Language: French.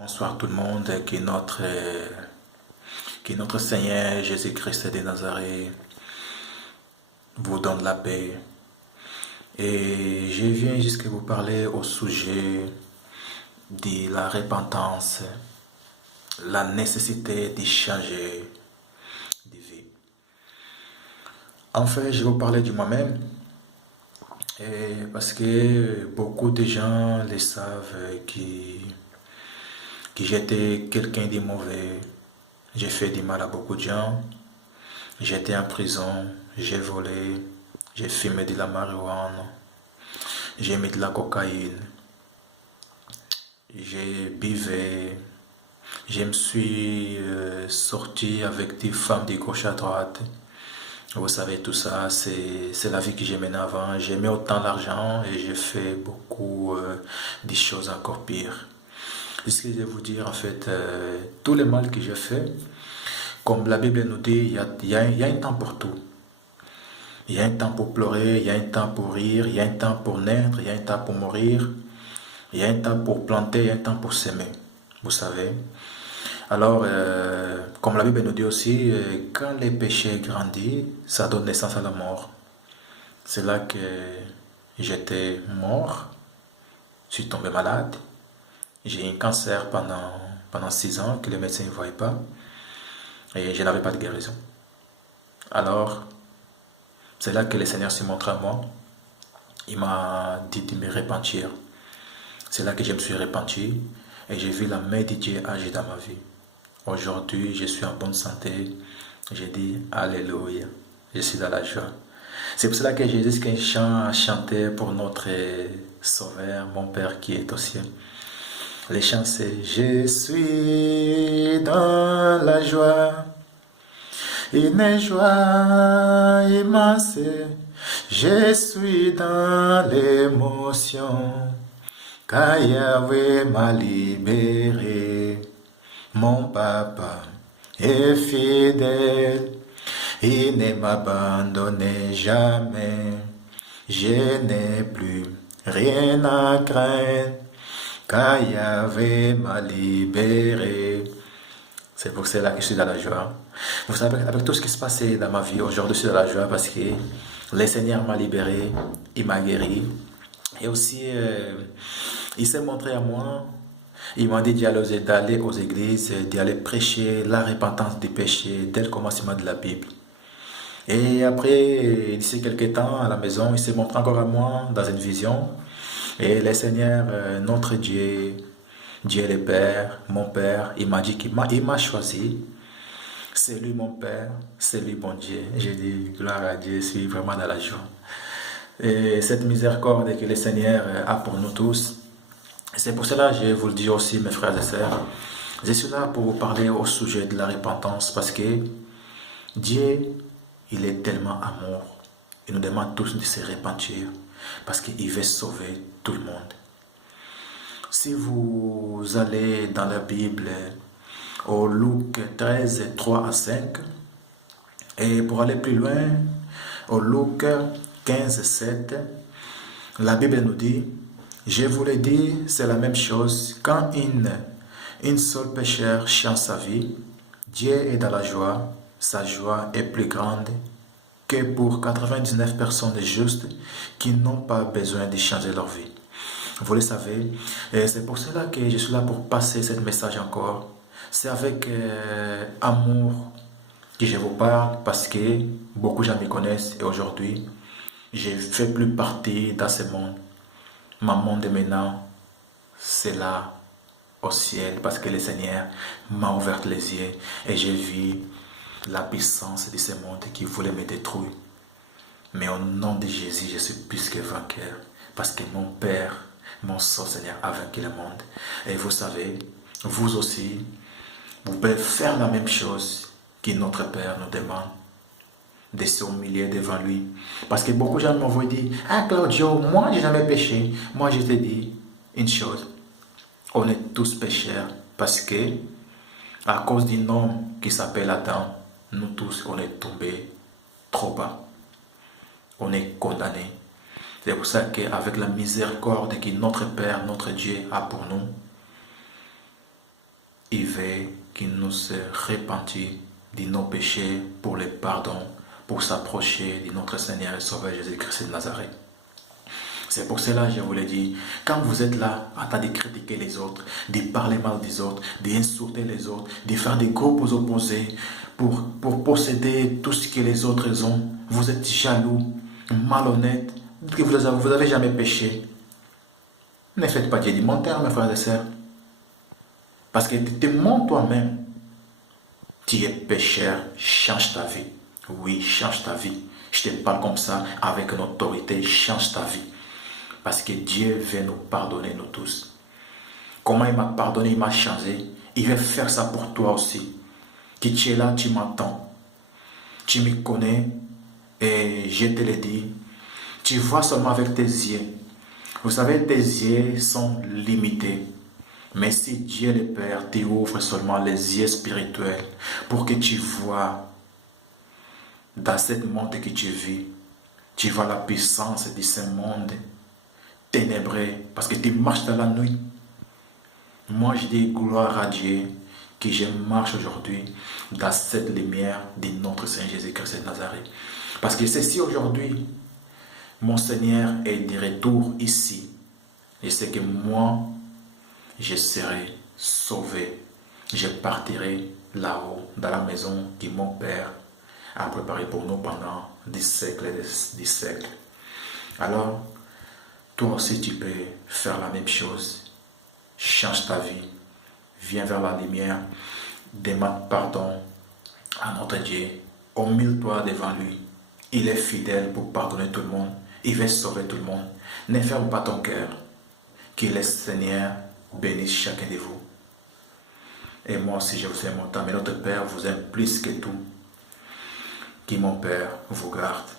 Bonsoir tout le monde, que notre Seigneur Jésus-Christ de Nazareth vous donne la paix. Et je viens jusqu'à vous parler au sujet de la repentance, la nécessité de changer de vie. En fait, je vais vous parler de moi-même, parce que beaucoup de gens le savent que j'étais quelqu'un de mauvais. J'ai fait du mal à beaucoup de gens. J'étais en prison, j'ai volé, j'ai fumé de la marijuana, j'ai mis de la cocaïne, j'ai bivé, je me suis sorti avec des femmes de gauche à droite. Vous savez, tout ça, c'est la vie que j'ai menée avant. J'aimais autant l'argent et j'ai fait beaucoup de choses encore pires. Ce que je vais vous dire, en fait, tout le mal que j'ai fait, comme la Bible nous dit, il y a un temps pour tout. Il y a un temps pour pleurer, il y a un temps pour rire, il y a un temps pour naître, il y a un temps pour mourir, il y a un temps pour planter, il y a un temps pour s'aimer. Vous savez. Alors, comme la Bible nous dit aussi, quand les péchés grandissent, ça donne naissance à la mort. C'est là que j'étais mort, je suis tombé malade. J'ai eu un cancer pendant 6 ans que les médecins ne voyaient pas. Et je n'avais pas de guérison. Alors, c'est là que le Seigneur s'est montré à moi. Il m'a dit de me repentir. C'est là que je me suis repenti et j'ai vu la main de Dieu agir dans ma vie. Aujourd'hui, je suis en bonne santé. J'ai dit Alléluia. Je suis dans la joie. C'est pour cela que Jésus qu'un chant a chanté pour notre Sauveur, mon Père qui est au ciel. Les chants c'est je suis dans la joie, une joie immense, je suis dans l'émotion, car Yahweh m'a libéré, mon papa est fidèle, il ne m'abandonne jamais, je n'ai plus rien à craindre. Car Yahweh m'a libéré. C'est pour cela que je suis dans la joie. Vous savez, avec tout ce qui se passait dans ma vie, aujourd'hui je suis dans la joie parce que le Seigneur m'a libéré, il m'a guéri. Et aussi, il s'est montré à moi, il m'a dit d'aller aux églises, d'aller prêcher la repentance des péchés dès le commencement de la Bible. Et après, d'ici quelques temps, à la maison, il s'est montré encore à moi dans une vision. Et le Seigneur, notre Dieu, Dieu le Père, mon Père, il m'a dit qu'il m'a choisi. C'est lui mon Père, c'est lui mon Dieu. J'ai dit, gloire à Dieu, je suis vraiment dans la joie. Et cette miséricorde que le Seigneur a pour nous tous, c'est pour cela que je vous le dis aussi, mes frères et sœurs, je suis là pour vous parler au sujet de la repentance, parce que Dieu, il est tellement amour. Il nous demande tous de se repentir, parce qu'il veut sauver tout le monde. Si vous allez dans la Bible, au Luc 13, 3 à 5, et pour aller plus loin, au Luc 15, 7, la Bible nous dit, je vous l'ai dit, c'est la même chose, quand une seule pécheur chante sa vie, Dieu est dans la joie, sa joie est plus grande que pour 99 personnes justes qui n'ont pas besoin de changer leur vie. Vous le savez, et c'est pour cela que je suis là pour passer ce message encore. C'est avec amour que je vous parle, parce que beaucoup de gens me connaissent et aujourd'hui, je ne fais plus partie dans ce monde. Mon monde maintenant, c'est là au ciel, parce que le Seigneur m'a ouvert les yeux et j'ai vu la puissance de ce monde qui voulait me détruire. Mais au nom de Jésus, je suis plus que vainqueur, parce que mon Père, mon Seigneur a vaincu le monde. Et vous savez, vous aussi, vous pouvez faire la même chose que notre Père nous demande, de s'humilier devant lui. Parce que beaucoup de gens m'ont dit, ah Claudio, moi j'ai jamais péché. Moi je te dis une chose, on est tous pécheurs, parce que à cause d'un homme qui s'appelle Adam, nous tous on est tombés trop bas. On est condamnés. C'est pour ça qu'avec la miséricorde que notre Père, notre Dieu a pour nous, veut qu'il nous se repentit de nos péchés pour les pardons, pour s'approcher de notre Seigneur et Sauveur Jésus-Christ de Nazareth. C'est pour cela que je vous l'ai dit, quand vous êtes là en train de critiquer les autres, de parler mal des autres, d'insulter les autres, de faire des groupes opposés pour posséder tout ce que les autres ont, vous êtes jaloux, malhonnête, que vous n'avez jamais péché. Ne faites pas Dieu du menteur, mes frères et sœurs. Parce que tu te montres toi-même. Tu es pécheur, change ta vie. Oui, change ta vie. Je te parle comme ça, avec une autorité, change ta vie. Parce que Dieu veut nous pardonner, nous tous. Comment il m'a pardonné, il m'a changé. Il veut faire ça pour toi aussi. Que tu es là, tu m'entends. Tu me connais et je te le dis. Tu vois seulement avec tes yeux. Vous savez, tes yeux sont limités. Mais si Dieu le Père t'ouvre seulement les yeux spirituels pour que tu vois dans ce monde que tu vis, tu vois la puissance de ce monde ténébreux parce que tu marches dans la nuit. Moi, je dis gloire à Dieu que je marche aujourd'hui dans cette lumière de notre Seigneur Jésus-Christ de Nazareth. Parce que c'est si aujourd'hui, mon Seigneur est de retour ici, je sais que moi, je serai sauvé. Je partirai là-haut, dans la maison que mon Père a préparée pour nous pendant des siècles et des siècles. Alors, toi aussi tu peux faire la même chose. Change ta vie. Viens vers la lumière. Demande pardon à notre Dieu. Humile-toi devant lui. Il est fidèle pour pardonner tout le monde. Il veut sauver tout le monde. Ne ferme pas ton cœur. Que le Seigneur bénisse chacun de vous. Et moi aussi je vous aime autant. Mais notre Père vous aime plus que tout. Que mon Père vous garde.